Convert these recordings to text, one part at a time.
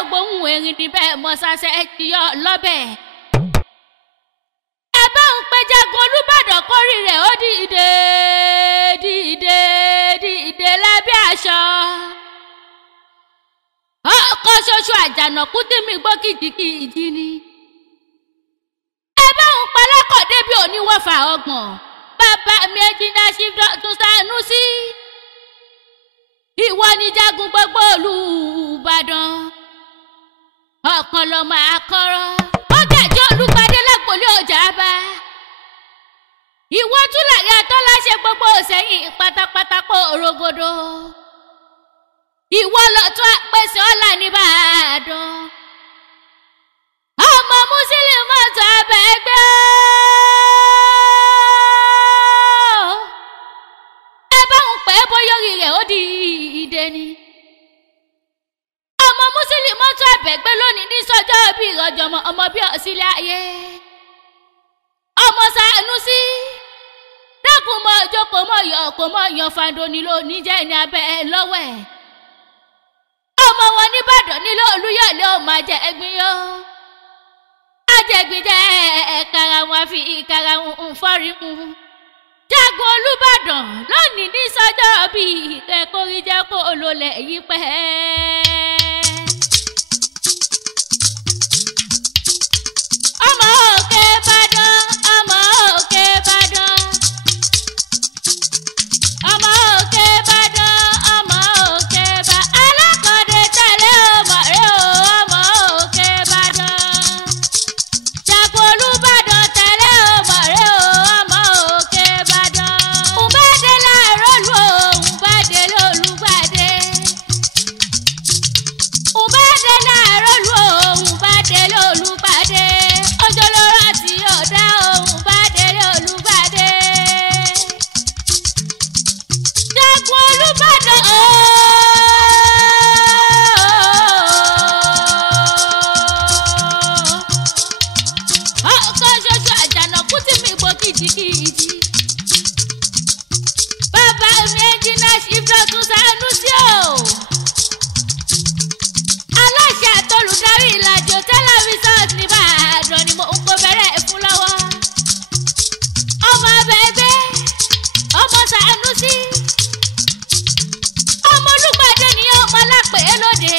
ògbóhùn erin níbẹ̀ mọ́sáṣẹ́ ti yọ lọ́bẹ̀. ẹ bá ń pe Jagun Olúbàdàn kórì rẹ̀ ó dìde lábẹ́ aṣọ. ọkọ̀ ṣoṣo àjànàkú tí mi gbọ́ kìjìkìjì ni. ẹ bá ń pa lákọ̀dé bí oníwọ̀fà ọgbọ̀n. bàbá mi ẹ̀jìnà Chief Dọ̀tun Sanusi. ìwọ ni jagun gbogbo Olúbàdàn. ọ̀kan lọ́mọ akọ́rọ́. Mọ́gàjí Olúgbadé lágbòlé ọjà bá. ìwọ tún láyé atọ́lá ṣe gbogbo sẹ́yìn pátápátá kó orogodo. ìwọ lọ́tún àpèsè ọ̀la nìbàdàn. ọmọ Musiliu mọ́tò abẹ́gbẹ́. ẹ bá ń pẹ́ bóyá orí rẹ̀ ó di ìdè ni. ọmọ Musiliu mọ́tò abẹ́gbẹ́ lónìí ní sọ́jọ́ bí ìrọ̀jọ̀mọ́ ọmọ bí ọ̀sílẹ̀ ayé. ọmọ Sanusi dákun mọ́ ọjọ́ kò mọ́ yọ kò mọ́ yan fandoni lónìí jẹ́ ní abẹ́ lọ́wọ́ ẹ̀. ọmọ wọn nìbàdàn nílò Olúyọ̀lé ó máa jẹ ẹ̀gbin yó. ajẹ̀gbin jẹ́ ẹ̀kara wọn fi ìkara ń fọ́rí mu. Jagun Olúbàdàn lónìí ní sọ́jọ́ bí ìkẹ́kọ̀ọ́ jẹ́ kó lólẹ̀ yí pẹ́. ọmọ òkè Ìbàdàn ọmọ òkè Ìbàdàn. ọmọ òkè Ìbàdàn ọmọ òkè Ìbàdàn. alákọ̀ọ́dẹ tẹ̀lé ọmọ rẹ o ọmọ òkè Ìbàdàn. Jagun Olúbàdàn tẹ̀lé ọmọ rẹ o ọmọ òkè Ìbàdàn. Ùbádé láàárọ̀ lu o Ùbádé lólúgbàdé. Ùbádé láàárọ̀ lu o Ùbádé lólúgbàdé. ojúlówó àti ọ̀dà o Ùbádé lólúgbàdé. Jagun Olúbàdàn o. ọkọ̀ ṣoṣo àjànàkú tí mi gbọ́ kìjìkìjì. bàbá mi ẹ̀jìnà Chief Dọ̀tun Sanusi o. aláṣẹ àtolùdarí Ìlàjì tẹlifíṣọ̀n nìbàdàn ni mo ń kó bẹ̀rẹ̀ fún lọ́wọ́. ọmọ abẹ́gbẹ́ ọmọ Sanusi. ọmọ Olúgbàdé ni ọmọ lápè lóde.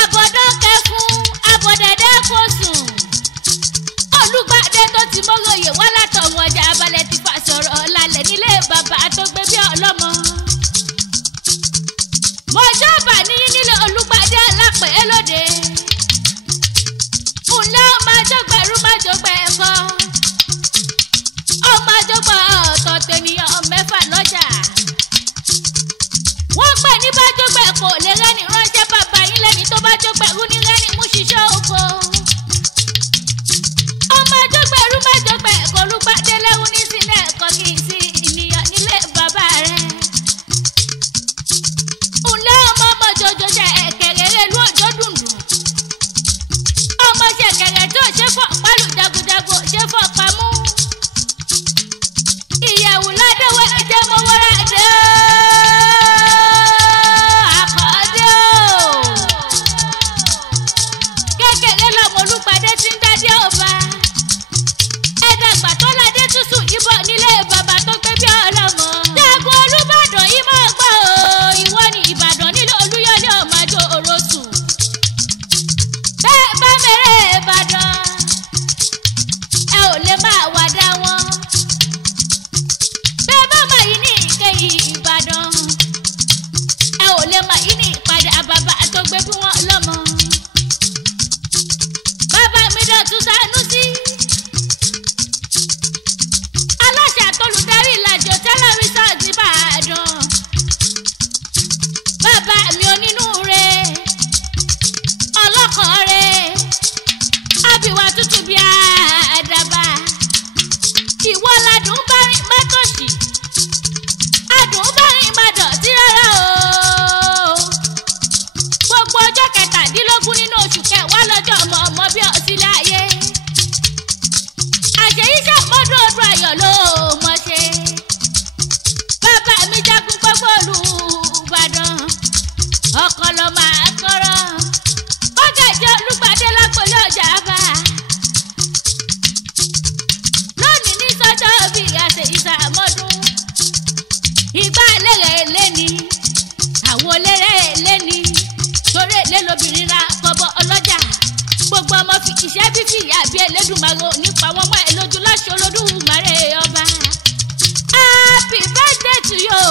àbọ̀dán kẹfún àbọ̀dẹ̀dẹ̀ kò sùn. Olúgbàdé tó ti mọ́ròyè wá látọ̀run ọjà abalẹ̀ ti fà sọ̀rọ̀ lálẹ́ nílé bàbá tó gbé bí ọlọ́mọ. mọ̀jọ́bà níyí nílé Olúgbàdé alápè lóde. ǹlẹ́ ọmọ àjọgbẹ̀rú májọgbẹ̀ ẹ̀kọ́. ọmọ àjọgbọ̀ ọ̀tọ̀ọ̀tọ̀ ènìyàn mẹ́fà lọ́jà. wọ́n pè ní bájọgbẹ̀ kò lè rẹ́ni ránṣẹ́ bàbá yín lẹ́ni tó bá jọgbẹ̀rú ní rẹ́ni mú ṣiṣẹ́ oko. ọmọ àjọgbẹ̀rú májọgbẹ̀ ẹ̀kọ́ Olúgbàdé lẹ́rú ní sílẹ̀ ẹ̀kọ́ kì í sí ènìyàn nílé bàbá rẹ̀. ǹlẹ́ ọmọ jọjọ ṣe ẹ̀kẹ̀rẹ̀ rẹ̀ lú òjò dùndùn. ọmọ ṣẹ̀kẹ̀rẹ̀ tó ṣe fọ́ pálù jagunjagun ṣe fọ́ pamú. ìyẹ̀wù ládéwé jẹ́ mọ́wọ́rá dé o. àkọ́dé o. kékeré lọ́mọ Olúgbàdé tí ń dádé ọba. ẹ̀dàgbà tó ládé tútù yíbọ̀ nílé bàbá tó gbé bí ọlọ́mọ. Jagun Olúbàdàn yìí máa gbọ́ o. ìwọ ni Ìbàdàn nílò Olúyọ̀lé ọmọ àjò òrosù. bẹ́ẹ̀ bá mẹ́rẹ̀ Ìbàdàn ẹ ò lè máa wàdà wọn. bẹ́ẹ̀ bá máa yí ní ìkẹyìn Ìbàdàn ẹ ò lè máa yí ní ìpadà bàbá tó gbé bí wọ́n lọ́mọ. bàbá mi Dọ̀tun Sanusi. aláṣẹ àtolùdarí Ìlàjì tẹlifíṣọ̀n nìbàdàn. bàbá mi onínúure ọlọ́kọ̀ọ́re àbíwá tútù bí àdàbà. ìwọ ládùn bá rìn má tòṣì. àdùn bá rìn má dọ̀tí rárá o. gbogbo ọjọ́ kẹtàdínlógún nínú oṣù kẹwàá lọ́jọ́ ọmọ bí ọ̀sílẹ̀ ayé. àṣeyí ṣàmọ́dún ọdún ayọ̀ ló mọ̀ ṣe. bàbá mi Jagun gbogbo Olúbàdàn. ọkọ̀ lọ́mọ akọ́rọ́. Elédùmarè nípa wọn mọ́ ẹ lójú láṣẹ Olódùmarè ọba. Happy birthday to you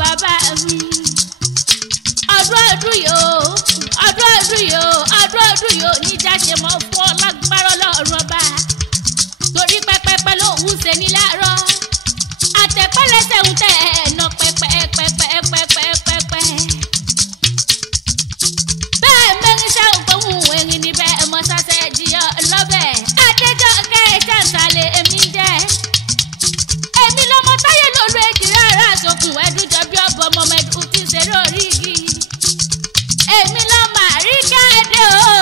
bàbá mi. ọdún yóò níjà ṣe mọ́ fún ọ lágbára Ọlọ́run ọba. torí pẹ́pẹ́pẹ́ ló wù ṣe ní láàárọ̀. àtẹ̀pẹ́lẹsẹ̀ ń tẹ̀ ẹ̀nà pẹ́pẹ́pẹ́pẹ́pẹ́pẹ́. bẹ́ẹ̀ mẹ́rin ṣe ògbóhùn erin níbẹ̀ ẹ̀mọ́ sásẹ̀ jiyàn lọ́bẹ̀. Adéjọkẹ́ Ṣàǹsàlẹ̀ èmi jẹ́. èmi lọmọ táyé lólu èjì rárá sókun ẹ̀dùn jọ bí ọ̀bọ ọmọ ẹ̀dùn ti ṣeré orí igi. èmi lọ́mọ àríkẹ́ ẹ̀dẹ́ o.